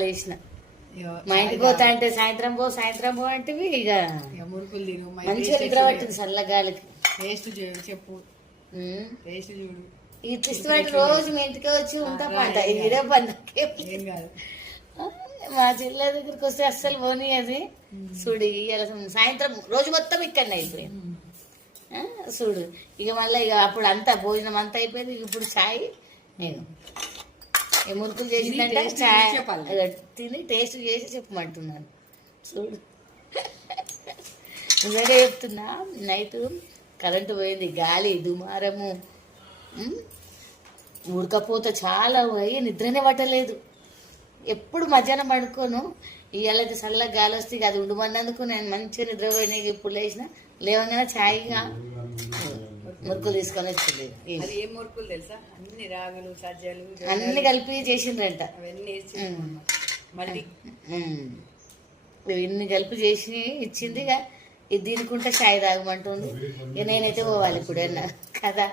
లేచిన మా ఇంటికి పోతా అంటే సాయంత్రం పో అంటే ఇక మురుకులు తిను మంచిగా నిద్ర పట్టింది చల్లగాలికి. టేస్ట్ చెప్పు, టేస్ట్ చూడు. ఈ ఇష్టపడి రోజు మీ ఇంటికి వచ్చి ఉంటా పంట ఇదే పండగ మా చెల్లె దగ్గరికి వస్తే అస్సలు పోనీ అది చూడు. ఇలా సాయంత్రం రోజు మొత్తం ఇక్కడనే అయిపోయింది చూడు. ఇక మళ్ళీ ఇక అప్పుడు అంతా భోజనం అంతా అయిపోయింది. ఇప్పుడు ఛాయ్ నేను మురుకులు చేసిందంటే ఛాయ్ తిని టేస్ట్ చేసి చెప్పమంటున్నాను చూడు. నిజంగా చెప్తున్నా, నైట్ కరెంటు పోయింది, గాలి దుమారము, ఉడకపోతే చాలా పోయి నిద్రనే పట్టలేదు. ఎప్పుడు మధ్యాహ్నం పడుకోను, ఇవాళ చల్లగా గాలి వస్తే అది ఉండమన్నందుకు నేను మంచిగా నిద్రపోయినా. ఇప్పుడు లేచిన లేవగానే ఛాయ్గా మురుకులు తీసుకొని వచ్చింది. మురుకులు తెలుసా, అన్ని రాగులు సజ్జలు అన్ని కలిపి చేసిండ్రంట. ఇన్ని కలిపి చేసి ఇచ్చింది. ఇక ఇది తినుకుంటే ఛాయ్ తాగమంటుంది. ఇక నేనైతే పోవాలి ఇప్పుడు కదా.